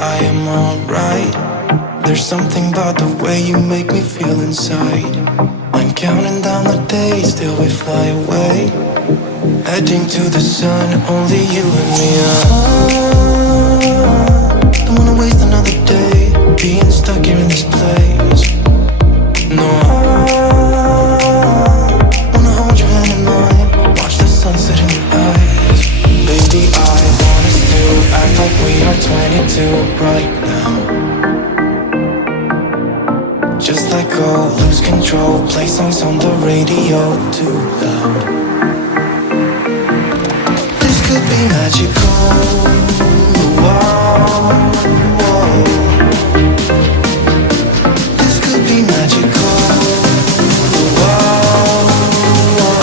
I am alright. There's something about the way you make me feel inside. I'm counting down the days till we fly away, heading to the sun, only you and me. Don't wanna waste another day being stuck here in this place. No, I wanna hold your hand in mine, watch the sunset in your eyes. Baby, I want us to act like we are 22 right now. Just let go, lose control, play songs on the radio too loud. This could be magical. Whoa, whoa. This could be magical. Whoa, whoa.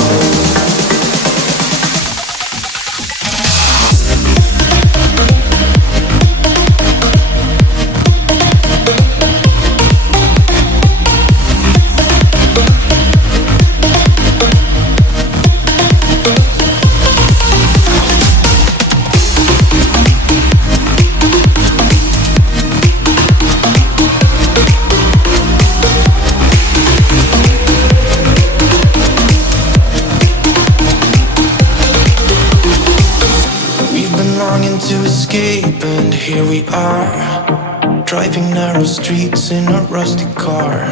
To escape, and here we are, driving narrow streets in a rusty car,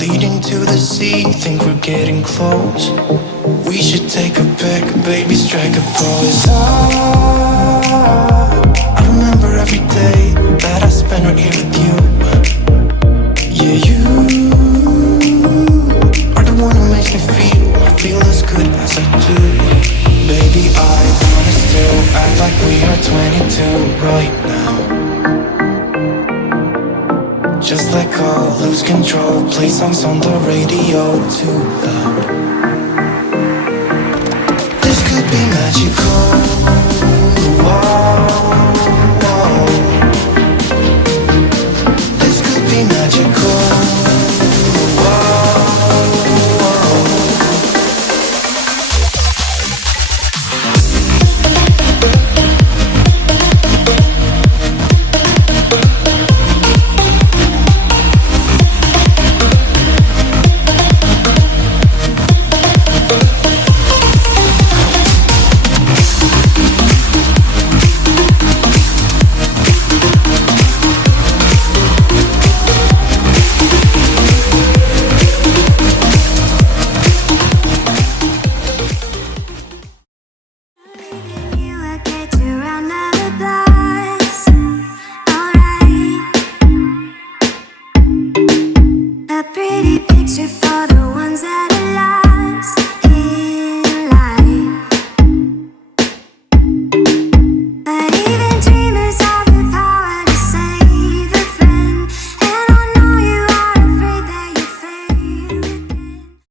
leading to the sea, think we're getting close. We should take a pic, baby, strike a pose. I remember every day that I spent right here with you. Yeah, you are the one who makes me feel as good as I do. Baby, I want us to act like we are 22 right now. Just let go, lose control, play songs on the radio too loud. This could be magical. Whoa, whoa. This could be magical. A pretty picture for the ones that